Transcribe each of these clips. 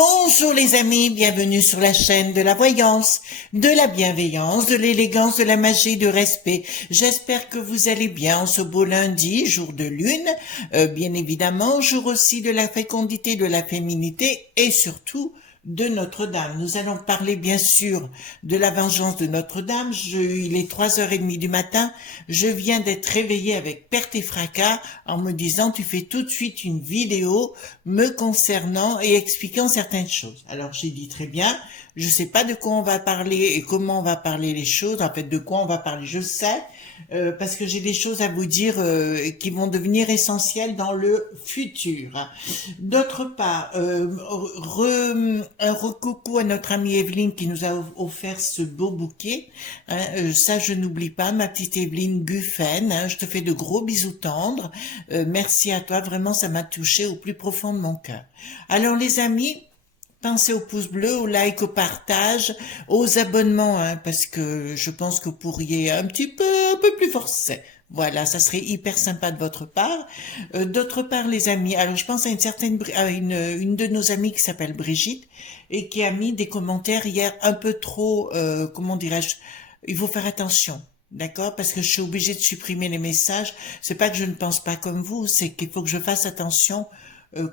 Bonjour les amis, bienvenue sur la chaîne de la voyance, de la bienveillance, de l'élégance, de la magie, du respect. J'espère que vous allez bien en ce beau lundi, jour de lune, bien évidemment, jour aussi de la fécondité, de la féminité et surtout de Notre-Dame. Nous allons parler bien sûr de la vengeance de Notre-Dame. Il est 3h30 du matin. Je viens d'être réveillée avec perte et fracas en me disant tu fais tout de suite une vidéo me concernant et expliquant certaines choses. Alors j'ai dit très bien, je sais pas de quoi on va parler et comment on va parler les choses. En fait, de quoi on va parler, je sais, parce que j'ai des choses à vous dire qui vont devenir essentielles dans le futur. D'autre part, un recoucou à notre amie Evelyne qui nous a offert ce beau bouquet. Ça, je n'oublie pas, ma petite Evelyne Guffen. Je te fais de gros bisous tendres. Merci à toi, vraiment, ça m'a touché au plus profond de mon cœur. Alors les amis, pensez au pouce bleu, au like, au partage, aux abonnements, parce que je pense que vous pourriez un peu plus forcer. Voilà, ça serait hyper sympa de votre part. D'autre part, les amis, alors je pense à une de nos amies qui s'appelle Brigitte et qui a mis des commentaires hier un peu trop, comment dirais-je, il faut faire attention. D'accord? Parce que je suis obligée de supprimer les messages. C'est pas que je ne pense pas comme vous, c'est qu'il faut que je fasse attention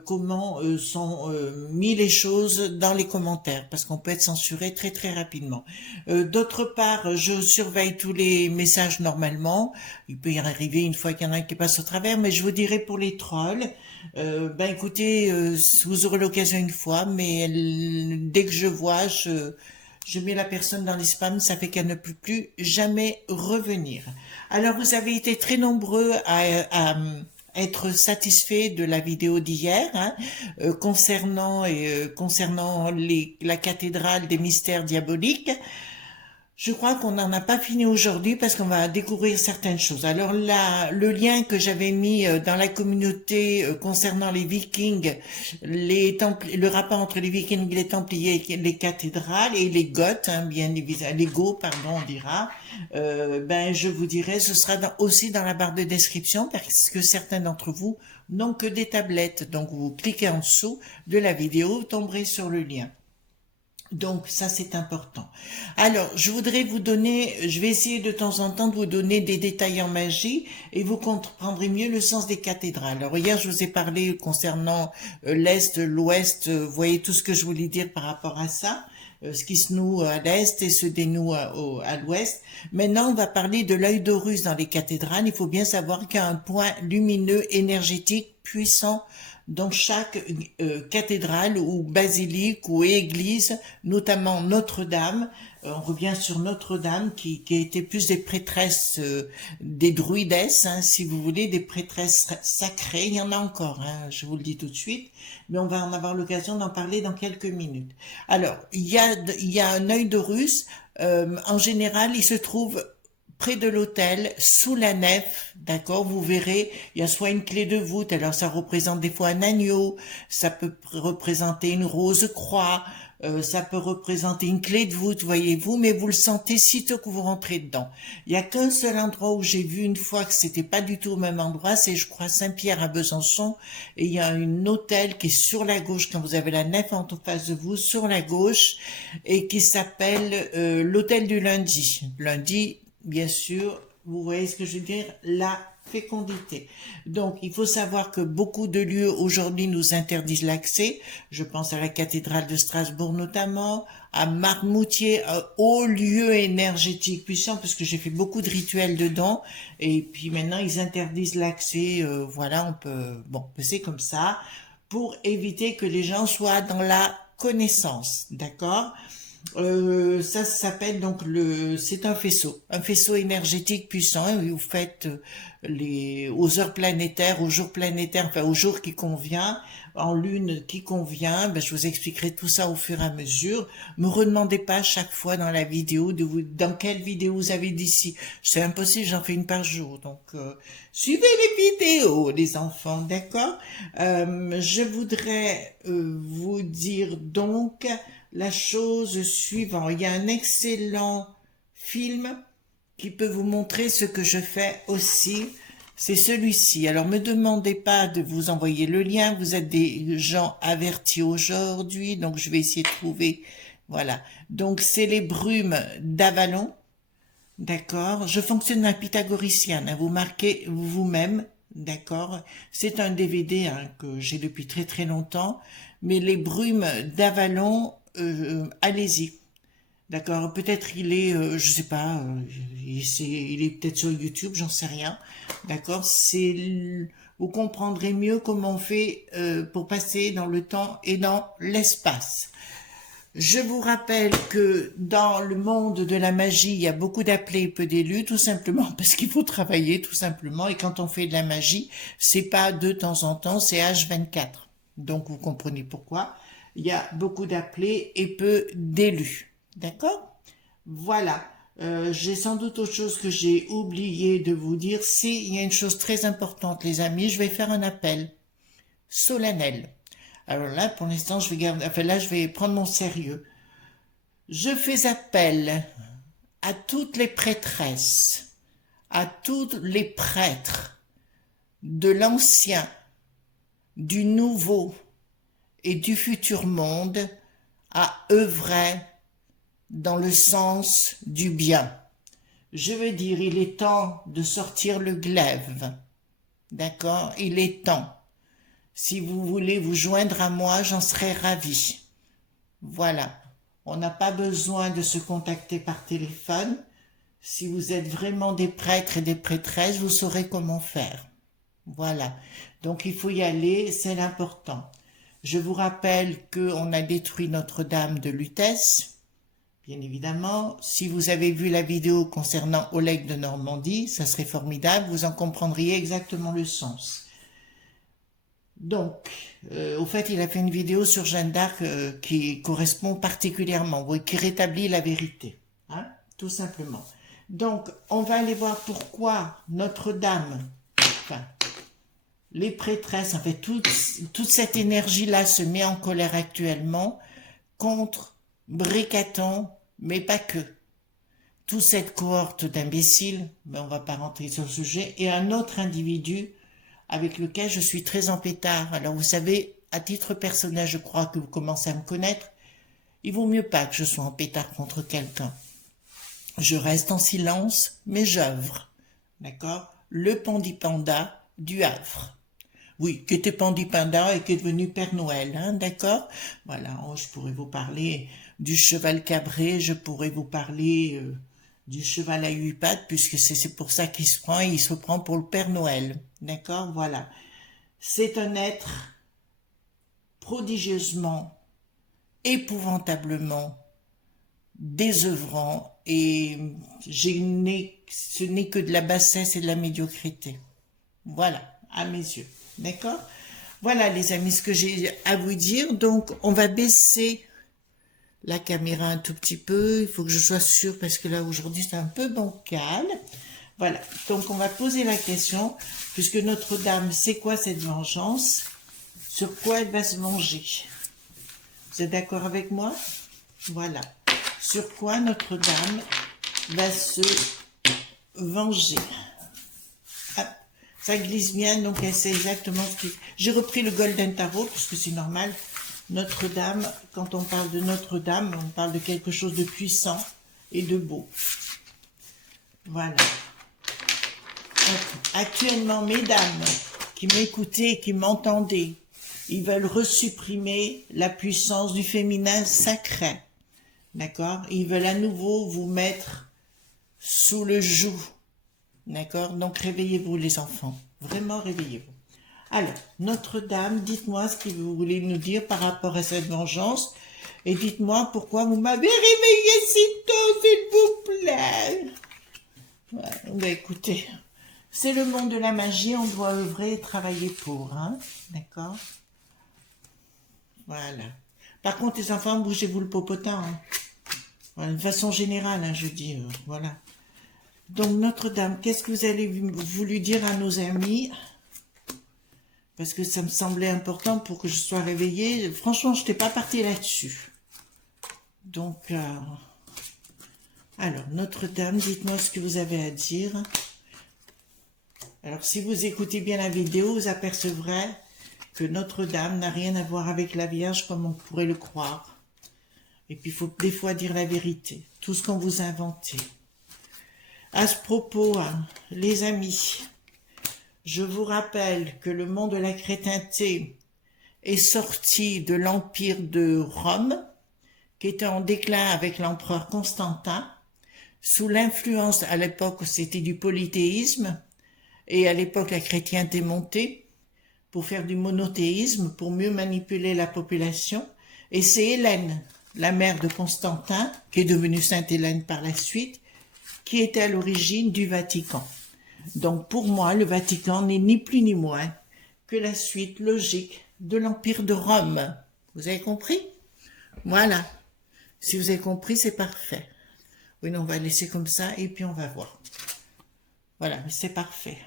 comment sont mis les choses dans les commentaires, parce qu'on peut être censuré très très rapidement. D'autre part, je surveille tous les messages normalement. Il peut y arriver une fois qu'il y en a un qui passe au travers, mais je vous dirai pour les trolls, ben écoutez, vous aurez l'occasion une fois, mais dès que je vois, je mets la personne dans les spams, ça fait qu'elle ne peut plus jamais revenir. Alors vous avez été très nombreux à être satisfait de la vidéo d'hier concernant la cathédrale des mystères diaboliques. Je crois qu'on n'en a pas fini aujourd'hui parce qu'on va découvrir certaines choses. Alors là, le lien que j'avais mis dans la communauté concernant les Vikings, le rapport entre les Vikings, les Templiers, les cathédrales et les Goths, bien évidemment, les Goths, pardon, on dira. Ben je vous dirai, ce sera aussi dans la barre de description parce que certains d'entre vous n'ont que des tablettes. Donc vous cliquez en dessous de la vidéo, vous tomberez sur le lien. Donc ça c'est important. Alors je voudrais vous donner, je vais essayer de temps en temps de vous donner des détails en magie et vous comprendrez mieux le sens des cathédrales. Alors hier je vous ai parlé concernant l'Est, l'Ouest, vous voyez tout ce que je voulais dire par rapport à ça. Ce qui se noue à l'Est et se dénoue à l'Ouest. Maintenant, on va parler de l'œil d'Horus dans les cathédrales. Il faut bien savoir qu'il y a un point lumineux, énergétique, puissant dans chaque cathédrale ou basilique ou église, notamment Notre-Dame. On revient sur Notre-Dame qui a été plus des prêtresses, des druidesses, si vous voulez, des prêtresses sacrées. Il y en a encore, je vous le dis tout de suite, mais on va en avoir l'occasion d'en parler dans quelques minutes. Alors, il y a un œil d'Horus. En général, il se trouve près de l'autel, sous la nef, d'accord, vous verrez, il y a soit une clé de voûte, alors ça représente des fois un agneau, ça peut représenter une rose croix, ça peut représenter une clé de voûte, voyez-vous, mais vous le sentez sitôt que vous rentrez dedans. Il y a qu'un seul endroit où j'ai vu une fois que c'était pas du tout au même endroit, c'est je crois Saint-Pierre à Besançon, et il y a un hôtel qui est sur la gauche quand vous avez la nef en face de vous, sur la gauche, et qui s'appelle l'hôtel du lundi. Lundi, bien sûr, vous voyez ce que je veux dire, la fécondité. Donc, il faut savoir que beaucoup de lieux aujourd'hui nous interdisent l'accès. Je pense à la cathédrale de Strasbourg notamment, à Marmoutier, aux lieux énergétiques puissants, parce que j'ai fait beaucoup de rituels dedans. Et puis maintenant, ils interdisent l'accès. Voilà, on peut, bon, c'est comme ça, pour éviter que les gens soient dans la connaissance, d'accord ? Ça s'appelle donc c'est un faisceau énergétique puissant. Et vous faites aux heures planétaires, aux jours planétaires, enfin au jour qui convient, en lune qui convient. Ben, je vous expliquerai tout ça au fur et à mesure. Me redemandez pas à chaque fois dans la vidéo dans quelle vidéo vous avez d'ici. C'est impossible, j'en fais une par jour. Donc suivez les vidéos, les enfants, d'accord. Je voudrais vous dire donc la chose suivante. Il y a un excellent film qui peut vous montrer ce que je fais aussi C'est celui-ci. Alors, me demandez pas de vous envoyer le lien. Vous êtes des gens avertis aujourd'hui. Donc, je vais essayer de trouver. Voilà. Donc, c'est les brumes d'Avalon. D'accord. Je fonctionne à la pythagoricienne. Vous marquez vous-même. D'accord. C'est un DVD que j'ai depuis très très longtemps. Mais les brumes d'Avalon, allez-y. D'accord, peut-être il est, je sais pas, il est peut-être sur YouTube, j'en sais rien. D'accord, vous comprendrez mieux comment on fait pour passer dans le temps et dans l'espace. Je vous rappelle que dans le monde de la magie, il y a beaucoup d'appelés et peu d'élus, tout simplement parce qu'il faut travailler, tout simplement. Et quand on fait de la magie, c'est pas de temps en temps, c'est H24. Donc vous comprenez pourquoi. Il y a beaucoup d'appelés et peu d'élus. D'accord? Voilà. J'ai sans doute autre chose que j'ai oublié de vous dire. Si, il y a une chose très importante, les amis, je vais faire un appel solennel. Alors là, pour l'instant, je vais garder, enfin là, je vais prendre mon sérieux. Je fais appel à toutes les prêtresses, à tous les prêtres de l'ancien, du nouveau et du futur monde à œuvrer dans le sens du bien. Je veux dire, il est temps de sortir le glaive. D'accord? Il est temps. Si vous voulez vous joindre à moi, j'en serais ravi. Voilà. On n'a pas besoin de se contacter par téléphone. Si vous êtes vraiment des prêtres et des prêtresses, vous saurez comment faire. Voilà. Donc il faut y aller, c'est l'important. Je vous rappelle qu'on a détruit Notre-Dame de Lutèce. Bien évidemment, si vous avez vu la vidéo concernant Oleg de Normandie, ça serait formidable, vous en comprendriez exactement le sens. Donc, au fait, il a fait une vidéo sur Jeanne d'Arc qui correspond particulièrement, oui, qui rétablit la vérité, hein, tout simplement. Donc, on va aller voir pourquoi Notre-Dame, enfin, les prêtresses, en fait, toute cette énergie-là se met en colère actuellement contre Bricaton, mais pas que. Toute cette cohorte d'imbéciles, mais on va pas rentrer sur le sujet, et un autre individu avec lequel je suis très en pétard. Alors vous savez, à titre personnel, je crois que vous commencez à me connaître, il vaut mieux pas que je sois en pétard contre quelqu'un. Je reste en silence, mais j'œuvre. D'accord? Le Pandipanda du Havre. Oui, qui était Pandipanda et qui est devenu Père Noël, hein, d'accord? Voilà, je pourrais vous parler du cheval cabré, je pourrais vous parler du cheval à 8 pattes, puisque c'est pour ça qu'il se prend, il se prend pour le Père Noël, d'accord? Voilà. C'est un être prodigieusement, épouvantablement désœuvrant, et ce n'est que de la bassesse et de la médiocrité. Voilà, à mes yeux. D'accord? Voilà les amis, ce que j'ai à vous dire. Donc, on va baisser la caméra un tout petit peu. Il faut que je sois sûre parce que là, aujourd'hui, c'est un peu bancal. Voilà. Donc, on va poser la question, puisque Notre-Dame, c'est quoi cette vengeance? Sur quoi elle va se venger? Vous êtes d'accord avec moi? Voilà. Sur quoi Notre-Dame va se venger? Ça glisse bien, donc c'est exactement ce que... J'ai repris le Golden Tarot, puisque c'est normal. Notre-Dame, quand on parle de Notre-Dame, on parle de quelque chose de puissant et de beau. Voilà. Actuellement, mesdames qui m'écoutez et qui m'entendez, ils veulent resupprimer la puissance du féminin sacré. D'accord? Ils veulent à nouveau vous mettre sous le joug. D'accord? Donc, réveillez-vous les enfants. Vraiment, réveillez-vous. Alors, Notre-Dame, dites-moi ce que vous voulez nous dire par rapport à cette vengeance. Et dites-moi pourquoi vous m'avez réveillé si tôt, s'il vous plaît. Voilà, bah, écoutez, c'est le monde de la magie, on doit œuvrer et travailler pour, hein? D'accord? Voilà. Par contre, les enfants, bougez-vous le popotin, hein? Voilà, de façon générale, hein, je dis, voilà. Donc, Notre-Dame, qu'est-ce que vous avez voulu dire à nos amis? Parce que ça me semblait important pour que je sois réveillée. Franchement, je n'étais pas partie là-dessus. Donc, alors, Notre-Dame, dites-moi ce que vous avez à dire. Alors, si vous écoutez bien la vidéo, vous apercevrez que Notre-Dame n'a rien à voir avec la Vierge comme on pourrait le croire. Et puis, il faut des fois dire la vérité, tout ce qu'on vous a inventé. À ce propos, hein, les amis, je vous rappelle que le monde de la chrétienté est sorti de l'empire de Rome, qui était en déclin avec l'empereur Constantin, sous l'influence, à l'époque c'était du polythéisme, et à l'époque la chrétienté montait, pour faire du monothéisme, pour mieux manipuler la population, et c'est Hélène, la mère de Constantin, qui est devenue Sainte Hélène par la suite, qui était à l'origine du Vatican. Donc pour moi, le Vatican n'est ni plus ni moins que la suite logique de l'Empire de Rome. Vous avez compris? Voilà. Si vous avez compris, c'est parfait. Oui, non, on va laisser comme ça et puis on va voir. Voilà, mais c'est parfait.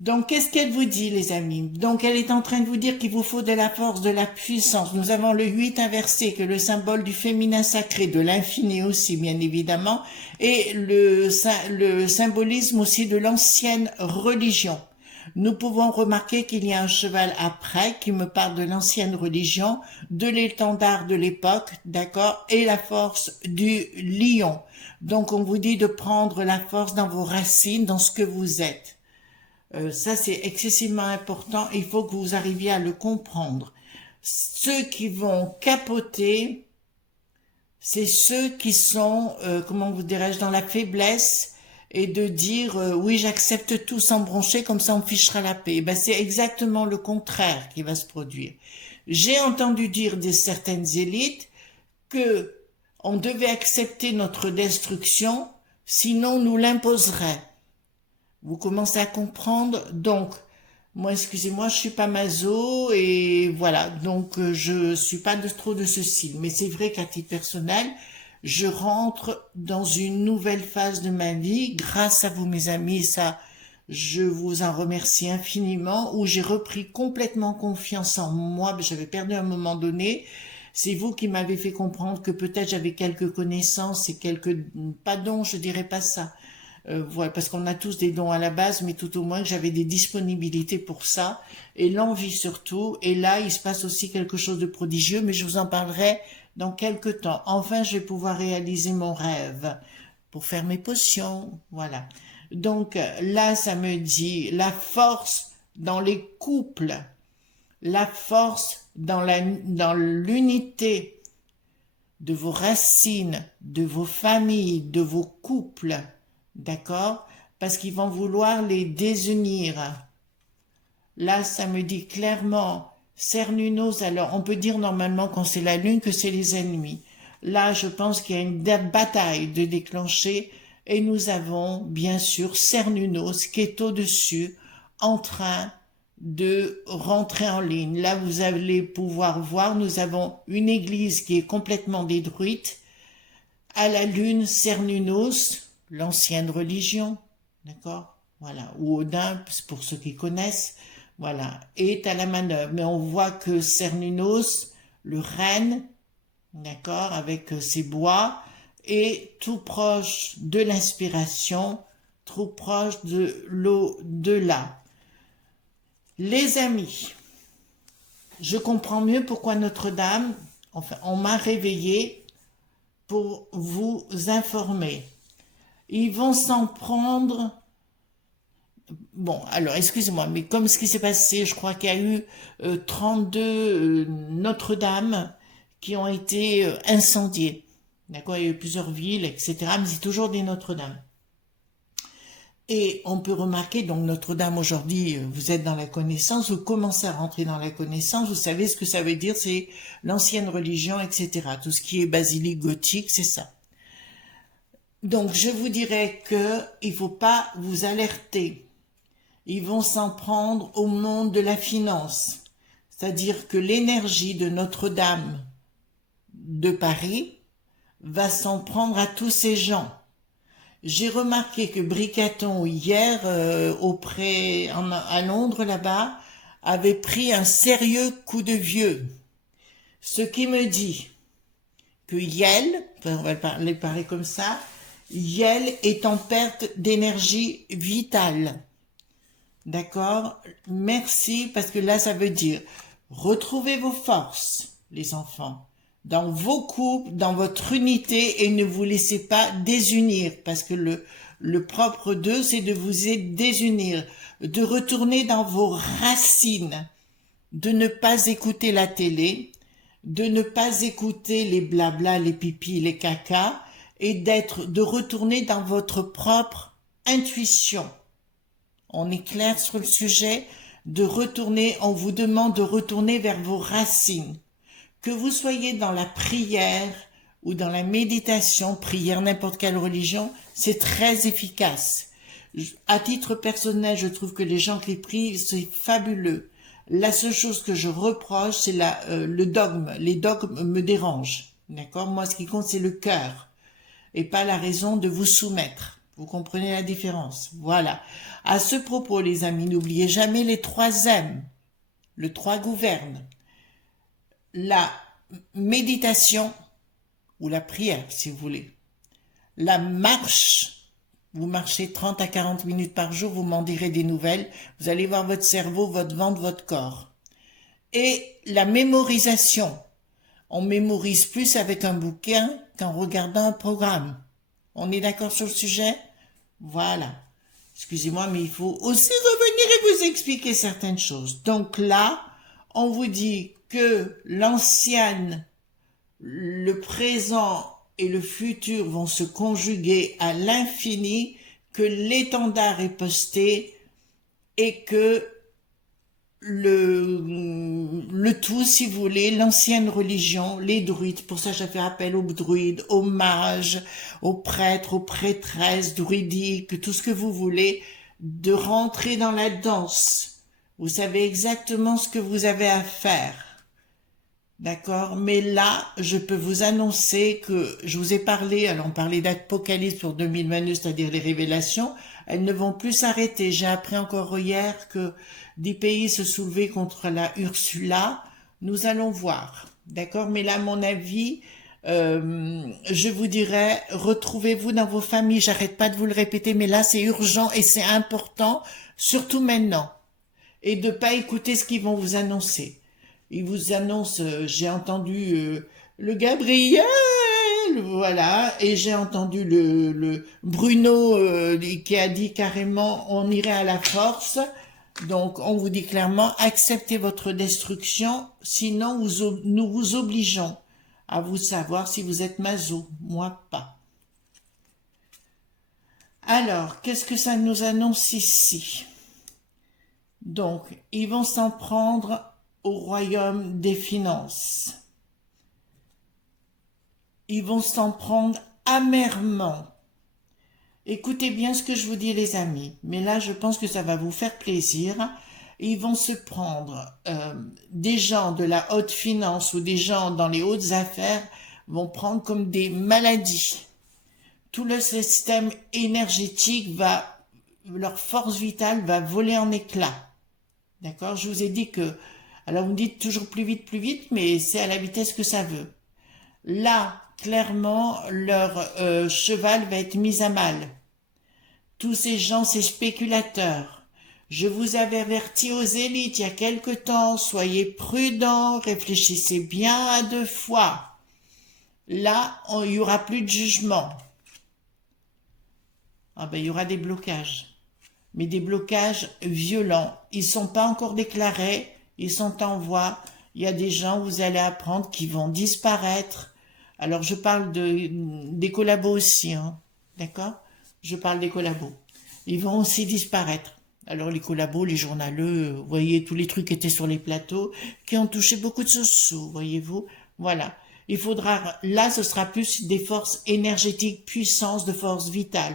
Donc, qu'est-ce qu'elle vous dit, les amis? Donc, elle est en train de vous dire qu'il vous faut de la force, de la puissance. Nous avons le 8 inversé, qui est le symbole du féminin sacré, de l'infini aussi, bien évidemment, et le symbolisme aussi de l'ancienne religion. Nous pouvons remarquer qu'il y a un cheval après qui me parle de l'ancienne religion, de l'étendard de l'époque, d'accord, et la force du lion. Donc, on vous dit de prendre la force dans vos racines, dans ce que vous êtes. Ça, c'est excessivement important. Il faut que vous arriviez à le comprendre. Ceux qui vont capoter, c'est ceux qui sont, comment vous dirais-je, dans la faiblesse et de dire oui, j'accepte tout sans broncher, comme ça on me fichera la paix. Ben, c'est exactement le contraire qui va se produire. J'ai entendu dire de certaines élites que on devait accepter notre destruction, sinon nous l'imposerait. Vous commencez à comprendre. Donc, moi, excusez-moi, je suis pas maso et voilà. Donc, je suis pas trop de ce style. Mais c'est vrai qu'à titre personnel, je rentre dans une nouvelle phase de ma vie grâce à vous, mes amis. Ça, je vous en remercie infiniment. Où j'ai repris complètement confiance en moi. J'avais perdu à un moment donné. C'est vous qui m'avez fait comprendre que peut-être j'avais quelques connaissances et quelques, pas dons, je dirais pas ça. Voilà, parce qu'on a tous des dons à la base, mais tout au moins que j'avais des disponibilités pour ça, et l'envie surtout, et là il se passe aussi quelque chose de prodigieux, mais je vous en parlerai dans quelques temps. Enfin, je vais pouvoir réaliser mon rêve, pour faire mes potions, voilà. Donc là, ça me dit la force dans les couples, la force dans l'unité de vos racines, de vos familles, de vos couples, d'accord? Parce qu'ils vont vouloir les désunir. Là, ça me dit clairement, Cernunnos, alors on peut dire normalement quand c'est la lune que c'est les ennemis. Là, je pense qu'il y a une bataille de déclencher et nous avons bien sûr Cernunnos qui est au-dessus en train de rentrer en ligne. Là, vous allez pouvoir voir, nous avons une église qui est complètement détruite. À la lune, Cernunnos, l'ancienne religion, d'accord, voilà, ou Odin, pour ceux qui connaissent, voilà, est à la manœuvre. Mais on voit que Cernunnos, le renne, d'accord, avec ses bois, est tout proche de l'inspiration, trop proche de l'au-delà. Les amis, je comprends mieux pourquoi Notre-Dame, enfin, on m'a réveillé pour vous informer. Ils vont s'en prendre. Bon, alors, excusez-moi, mais comme ce qui s'est passé, je crois qu'il y a eu 32 Notre-Dame qui ont été incendiées. D'accord, il y a eu plusieurs villes, etc. Mais c'est toujours des Notre-Dame. Et on peut remarquer, donc Notre-Dame aujourd'hui, vous êtes dans la connaissance, vous commencez à rentrer dans la connaissance, vous savez ce que ça veut dire, c'est l'ancienne religion, etc. Tout ce qui est basilique gothique, c'est ça. Donc, je vous dirais que il faut pas vous alerter. Ils vont s'en prendre au monde de la finance. C'est-à-dire que l'énergie de Notre-Dame de Paris va s'en prendre à tous ces gens. J'ai remarqué que Bricaton, hier, à Londres, là-bas, avait pris un sérieux coup de vieux. Ce qui me dit que Yel, on va parler comme ça, Yel est en perte d'énergie vitale. D'accord? Merci, parce que là, ça veut dire retrouvez vos forces, les enfants, dans vos couples, dans votre unité, et ne vous laissez pas désunir, parce que le propre d'eux, c'est de vous désunir, de retourner dans vos racines, de ne pas écouter la télé, de ne pas écouter les blabla, les pipis, les caca, et de retourner dans votre propre intuition. On est clair sur le sujet, de retourner, on vous demande de retourner vers vos racines. Que vous soyez dans la prière ou dans la méditation, prière, n'importe quelle religion, c'est très efficace. À titre personnel, je trouve que les gens qui prient, c'est fabuleux. La seule chose que je reproche, c'est le dogme. Les dogmes me dérangent. D'accord? Moi, ce qui compte, c'est le cœur et pas la raison de vous soumettre. Vous comprenez la différence? Voilà. À ce propos, les amis, n'oubliez jamais les 3 M. Le 3 gouverne. La méditation ou la prière, si vous voulez. La marche. Vous marchez 30 à 40 minutes par jour, vous m'en direz des nouvelles. Vous allez voir votre cerveau, votre ventre, votre corps. Et la mémorisation. On mémorise plus avec un bouquin qu'en regardant un programme. On est d'accord sur le sujet? Voilà. Excusez-moi, mais il faut aussi revenir et vous expliquer certaines choses. Donc là, on vous dit que l'ancienne, le présent et le futur vont se conjuguer à l'infini, que l'étendard est posté et que le tout, si vous voulez, l'ancienne religion, les druides, pour ça j'ai fait appel aux druides, aux mages, aux prêtres, aux prêtresses druidiques, tout ce que vous voulez, de rentrer dans la danse. Vous savez exactement ce que vous avez à faire. D'accord? Mais là, je peux vous annoncer que je vous ai parlé, alors on parlait d'Apocalypse pour 2022, c'est-à-dire les révélations, elles ne vont plus s'arrêter. J'ai appris encore hier que des pays se soulevaient contre la Ursula. Nous allons voir. D'accord? Mais là, à mon avis, je vous dirais, retrouvez-vous dans vos familles. J'arrête pas de vous le répéter, mais là, c'est urgent et c'est important, surtout maintenant. Et de pas écouter ce qu'ils vont vous annoncer. Ils vous annoncent, j'ai entendu le Gabriel, voilà, et j'ai entendu le Bruno qui a dit carrément on irait à la force. Donc on vous dit clairement acceptez votre destruction, sinon nous vous obligeons à vous savoir si vous êtes maso, moi pas. Alors, qu'est-ce que ça nous annonce ici? Donc, ils vont s'en prendre au royaume des finances. Ils vont s'en prendre amèrement. Écoutez bien ce que je vous dis, les amis, mais là je pense que ça va vous faire plaisir. Ils vont se prendre des gens de la haute finance ou des gens dans les hautes affaires vont prendre comme des maladies. Tout le système énergétique leur force vitale va voler en éclats. D'accord? Je vous ai dit que alors vous me dites toujours plus vite, mais c'est à la vitesse que ça veut. Là, clairement, leur cheval va être mis à mal. Tous ces gens, ces spéculateurs. Je vous avais averti aux élites il y a quelque temps, soyez prudents, réfléchissez bien à 2 fois. Là, il n'y aura plus de jugement. Ah ben, il y aura des blocages. Mais des blocages violents. Ils ne sont pas encore déclarés. Ils sont en voie. Il y a des gens, vous allez apprendre, qui vont disparaître. Alors, je parle des collabos aussi, hein. D'accord? Je parle des collabos. Ils vont aussi disparaître. Alors, les collabos, les journaleux, vous voyez, tous les trucs qui étaient sur les plateaux, qui ont touché beaucoup de sous, voyez-vous? Voilà. Il faudra, là, ce sera plus des forces énergétiques, puissance, de force vitale.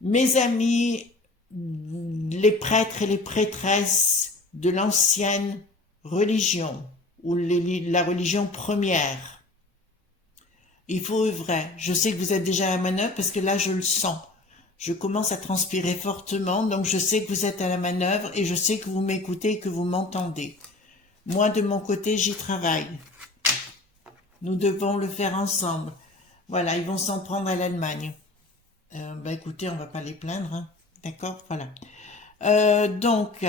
Mes amis, les prêtres et les prêtresses de l'ancienne religion, ou la religion première, il faut œuvrer. Je sais que vous êtes déjà à la manœuvre parce que là je le sens. Je commence à transpirer fortement, donc je sais que vous êtes à la manœuvre et je sais que vous m'écoutez et que vous m'entendez. Moi de mon côté j'y travaille. Nous devons le faire ensemble. Voilà, ils vont s'en prendre à l'Allemagne. Écoutez, on va pas les plaindre, hein. D'accord, voilà. Donc,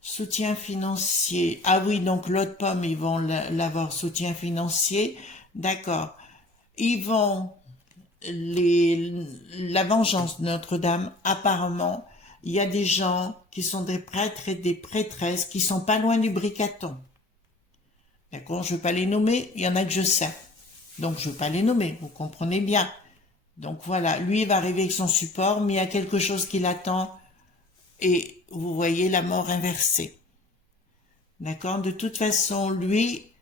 soutien financier. Ah oui, donc l'autre pomme, ils vont l'avoir soutien financier. D'accord. Ils vont la vengeance de Notre-Dame. Apparemment, il y a des gens qui sont des prêtres et des prêtresses qui sont pas loin du Bricaton. D'accord, je ne veux pas les nommer, il y en a que je sais. Donc je ne veux pas les nommer, vous comprenez bien. Donc voilà, lui il va arriver avec son support, mais il y a quelque chose qui l'attend et vous voyez la mort inversée. D'accord, de toute façon, lui,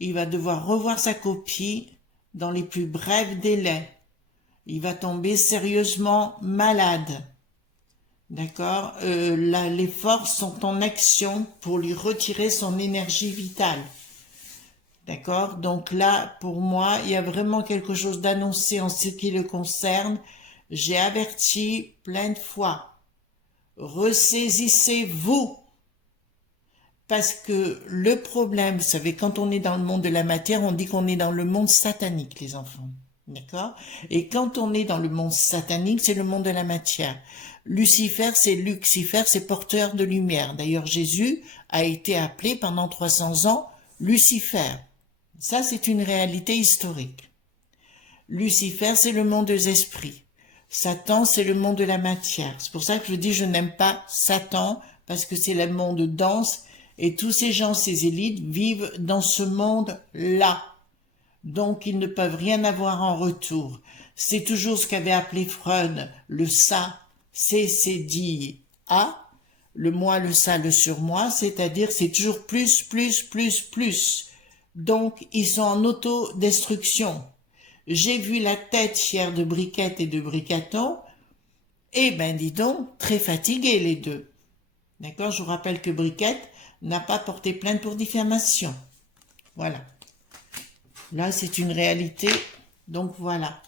il va devoir revoir sa copie dans les plus brefs délais. Il va tomber sérieusement malade. D'accord, les forces sont en action pour lui retirer son énergie vitale. D'accord, donc là, pour moi, il y a vraiment quelque chose d'annoncé en ce qui le concerne. J'ai averti plein de fois. Ressaisissez-vous. Parce que le problème, vous savez, quand on est dans le monde de la matière, on dit qu'on est dans le monde satanique, les enfants. D'accord? Et quand on est dans le monde satanique, c'est le monde de la matière. Lucifer, c'est porteur de lumière. D'ailleurs, Jésus a été appelé pendant 300 ans Lucifer. Ça, c'est une réalité historique. Lucifer, c'est le monde des esprits. Satan, c'est le monde de la matière. C'est pour ça que je dis je n'aime pas Satan, parce que c'est le monde dense, et tous ces gens, ces élites, vivent dans ce monde-là. Donc, ils ne peuvent rien avoir en retour. C'est toujours ce qu'avait appelé Freud, le ça, c'est dit A, le moi, le ça, le surmoi, c'est-à-dire c'est toujours plus, plus, plus, plus. Donc, ils sont en autodestruction. J'ai vu la tête fière de Briquette et de Bricaton, et ben dis donc, très fatigués les deux. D'accord, je vous rappelle que Briquette n'a pas porté plainte pour diffamation. Voilà. Là, c'est une réalité, donc voilà.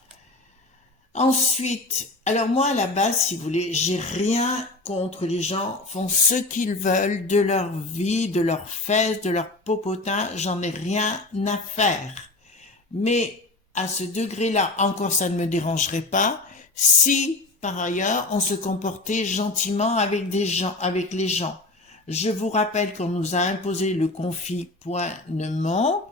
Ensuite, alors moi, à la base, si vous voulez, j'ai rien contre les gens, font ce qu'ils veulent de leur vie, de leurs fesses, de leur popotin, j'en ai rien à faire. Mais à ce degré-là, encore ça ne me dérangerait pas, si, par ailleurs, on se comportait gentiment avec les gens. Je vous rappelle qu'on nous a imposé le confinement,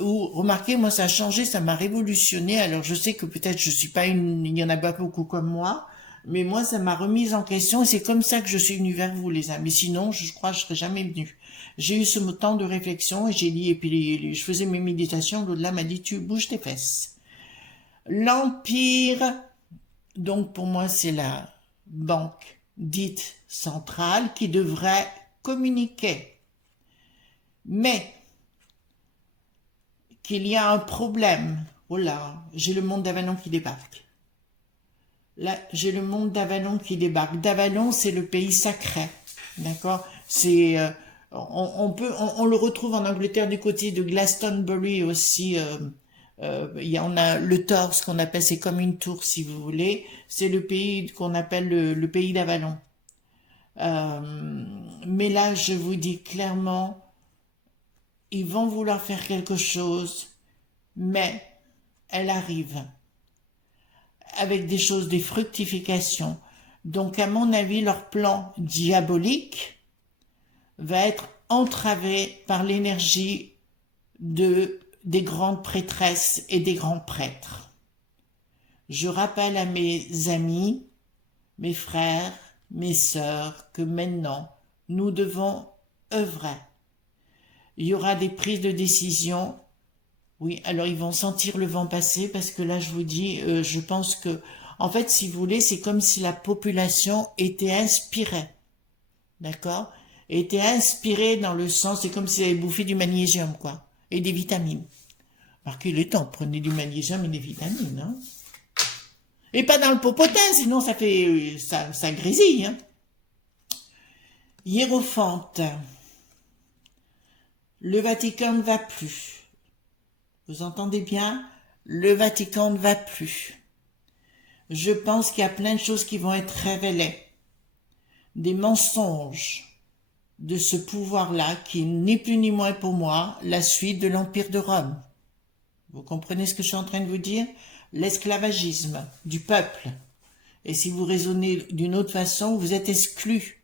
où, remarquez, moi, ça a changé, ça m'a révolutionné. Alors, je sais que peut-être je suis pas il y en a pas beaucoup comme moi, mais moi, ça m'a remise en question et c'est comme ça que je suis venue vers vous, les amis. Sinon, je crois que je serais jamais venue. J'ai eu ce temps de réflexion et j'ai dit, et puis je faisais mes méditations, l'au-delà m'a dit, tu bouges tes fesses. L'Empire, donc pour moi, c'est la banque dite centrale qui devrait communiquer. Mais, qu'il y a un problème. Oh là, j'ai le monde d'Avalon qui débarque. Là, j'ai le monde d'Avalon qui débarque. D'Avalon, c'est le pays sacré. D'accord? C'est, on le retrouve en Angleterre du côté de Glastonbury aussi. On a le Thor, ce qu'on appelle, c'est comme une tour, si vous voulez. C'est le pays qu'on appelle le pays d'Avalon. Mais là, je vous dis clairement, ils vont vouloir faire quelque chose, mais elle arrive avec des choses, des fructifications. Donc, à mon avis, leur plan diabolique va être entravé par l'énergie des grandes prêtresses et des grands prêtres. Je rappelle à mes amis, mes frères, mes sœurs, que maintenant, nous devons œuvrer. Il y aura des prises de décision. Oui, alors ils vont sentir le vent passer parce que là, je vous dis, je pense que, en fait, si vous voulez, c'est comme si la population était inspirée. D'accord? Était inspirée dans le sens, c'est comme s'ils avaient bouffé du magnésium, quoi, et des vitamines. Alors qu'il est temps, prenez du magnésium et des vitamines, hein. Et pas dans le popotin, sinon ça fait, ça grésille, hein. Hiérophante. Le Vatican ne va plus. Vous entendez bien? Le Vatican ne va plus. Je pense qu'il y a plein de choses qui vont être révélées. Des mensonges de ce pouvoir-là qui n'est ni plus ni moins pour moi la suite de l'Empire de Rome. Vous comprenez ce que je suis en train de vous dire? L'esclavagisme du peuple. Et si vous raisonnez d'une autre façon, vous êtes exclu.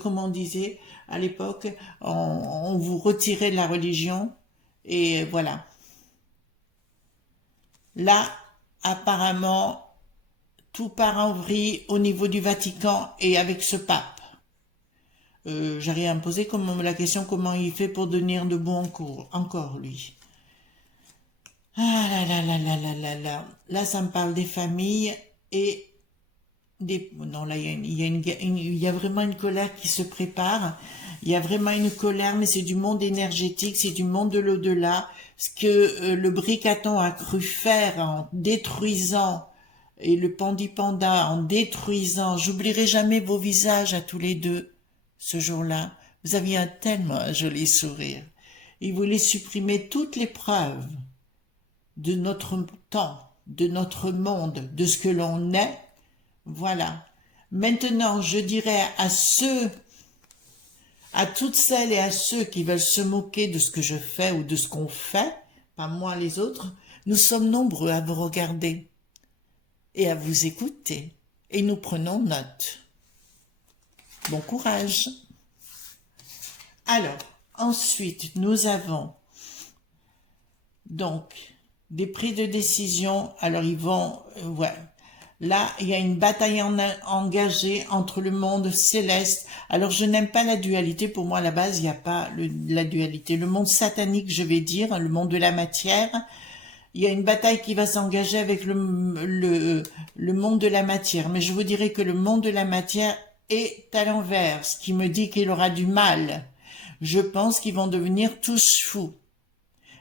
Comme on disait à l'époque, on vous retirait de la religion. Et voilà. Là, apparemment, tout part en vrille au niveau du Vatican et avec ce pape. J'ai rien à me poser la question comment il fait pour devenir debout encore lui. Ah là là là là là là là. Là, ça me parle des familles et non, là, il y a vraiment une colère qui se prépare. Il y a vraiment une colère, mais c'est du monde énergétique, c'est du monde de l'au-delà. Ce que le Bricaton a cru faire en détruisant, et le Pandipanda en détruisant, j'oublierai jamais vos visages à tous les deux, ce jour-là. Vous aviez tellement joli sourire. Il voulait supprimer toutes les preuves de notre temps, de notre monde, de ce que l'on est. Voilà. Maintenant, je dirais à toutes celles et à ceux qui veulent se moquer de ce que je fais ou de ce qu'on fait, pas moi les autres, nous sommes nombreux à vous regarder et à vous écouter, et nous prenons note. Bon courage. Alors, ensuite, nous avons donc des prises de décision. Alors, ils vont... ouais. Là, il y a une bataille engagée entre le monde céleste. Alors, je n'aime pas la dualité. Pour moi, à la base, il n'y a pas la dualité. Le monde satanique, je vais dire, le monde de la matière. Il y a une bataille qui va s'engager avec le monde de la matière. Mais je vous dirais que le monde de la matière est à l'envers, ce qui me dit qu'il aura du mal. Je pense qu'ils vont devenir tous fous.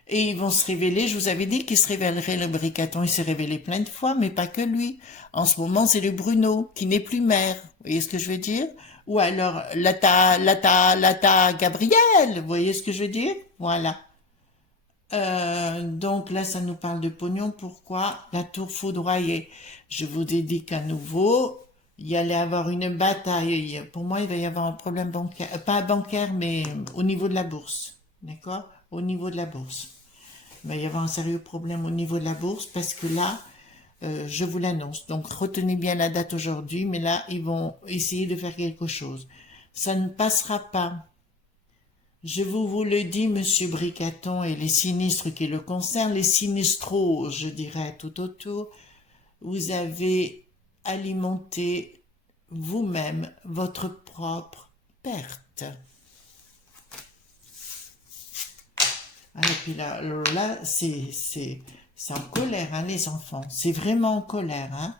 Et ils vont se révéler, je vous avais dit qu'il se révélerait le Bricaton, il s'est révélé plein de fois, mais pas que lui. En ce moment, c'est le Bruno, qui n'est plus maire. Vous voyez ce que je veux dire? Ou alors, Lata Gabriel, vous voyez ce que je veux dire? Voilà. Donc là, ça nous parle de pognon. Pourquoi? La tour foudroyée. Je vous ai dit qu'à nouveau, il y allait avoir une bataille. Pour moi, il va y avoir un problème bancaire, pas bancaire, mais au niveau de la bourse. D'accord? Au niveau de la bourse. Il va y avoir un sérieux problème au niveau de la bourse parce que là, je vous l'annonce. Donc, retenez bien la date aujourd'hui, mais là, ils vont essayer de faire quelque chose. Ça ne passera pas. Je vous le dis, monsieur Bricaton, et les sinistres qui le concernent, les sinistros, je dirais, tout autour, vous avez alimenté vous-même votre propre perte. Et puis là c'est en colère, hein, les enfants. C'est vraiment en colère, hein.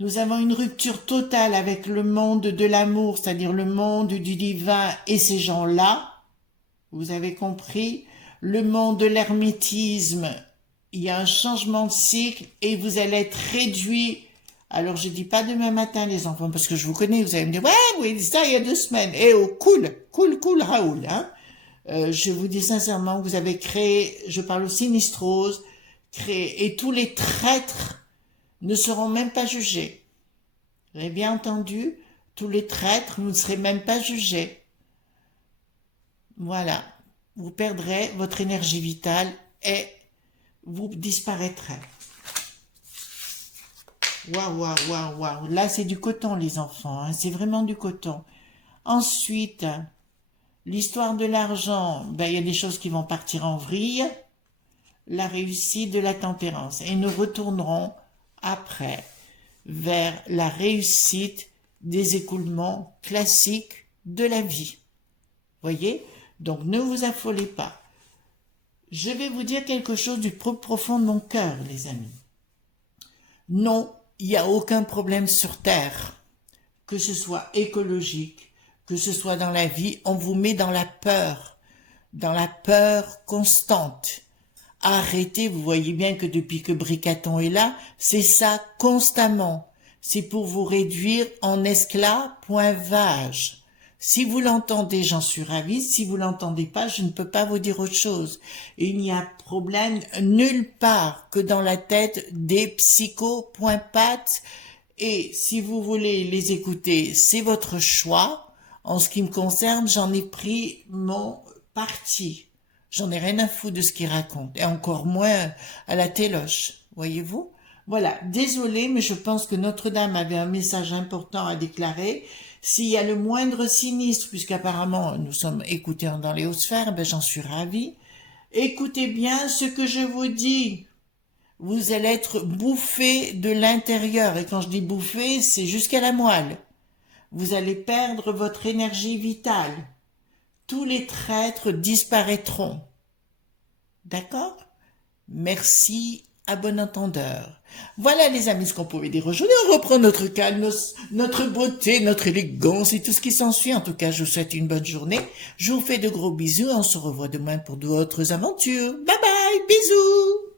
Nous avons une rupture totale avec le monde de l'amour, c'est-à-dire le monde du divin et ces gens-là. Vous avez compris? Le monde de l'hermétisme, il y a un changement de cycle et vous allez être réduit. Alors, je dis pas demain matin, les enfants, parce que je vous connais, vous allez me dire, ouais, oui, ça, il y a 2 semaines. Eh oh, cool, Raoul, hein. Je vous dis sincèrement, vous avez créé, je parle aux sinistroses, créé, et tous les traîtres ne seront même pas jugés. Vous avez bien entendu? Tous les traîtres ne seraient même pas jugés. Voilà. Vous perdrez votre énergie vitale et vous disparaîtrez. Waouh. Là, c'est du coton, les enfants, hein. C'est vraiment du coton. Ensuite, l'histoire de l'argent, ben, il y a des choses qui vont partir en vrille. La réussite de la tempérance. Et nous retournerons après vers la réussite des écoulements classiques de la vie. Voyez? Donc ne vous affolez pas. Je vais vous dire quelque chose du plus profond de mon cœur, les amis. Non, il n'y a aucun problème sur Terre, que ce soit écologique, que ce soit dans la vie, on vous met dans la peur constante. Arrêtez, vous voyez bien que depuis que Bricaton est là, c'est ça constamment. C'est pour vous réduire en esclavage. Si vous l'entendez, j'en suis ravie. Si vous l'entendez pas, je ne peux pas vous dire autre chose. Il n'y a problème nulle part que dans la tête des psychopathes. Et si vous voulez les écouter, c'est votre choix. En ce qui me concerne, j'en ai pris mon parti. J'en ai rien à foutre de ce qu'ils racontent. Et encore moins à la téloche. Voyez-vous? Voilà, désolé, mais je pense que Notre-Dame avait un message important à déclarer. S'il y a le moindre sinistre, puisqu'apparemment nous sommes écoutés dans les hautes sphères, ben j'en suis ravie. Écoutez bien ce que je vous dis. Vous allez être bouffé de l'intérieur. Et quand je dis bouffé, c'est jusqu'à la moelle. Vous allez perdre votre énergie vitale. Tous les traîtres disparaîtront. D'accord? Merci, à bon entendeur. Voilà les amis ce qu'on pouvait dire aujourd'hui. On reprend notre calme, notre beauté, notre élégance et tout ce qui s'ensuit. En tout cas, je vous souhaite une bonne journée. Je vous fais de gros bisous. On se revoit demain pour d'autres aventures. Bye bye, bisous.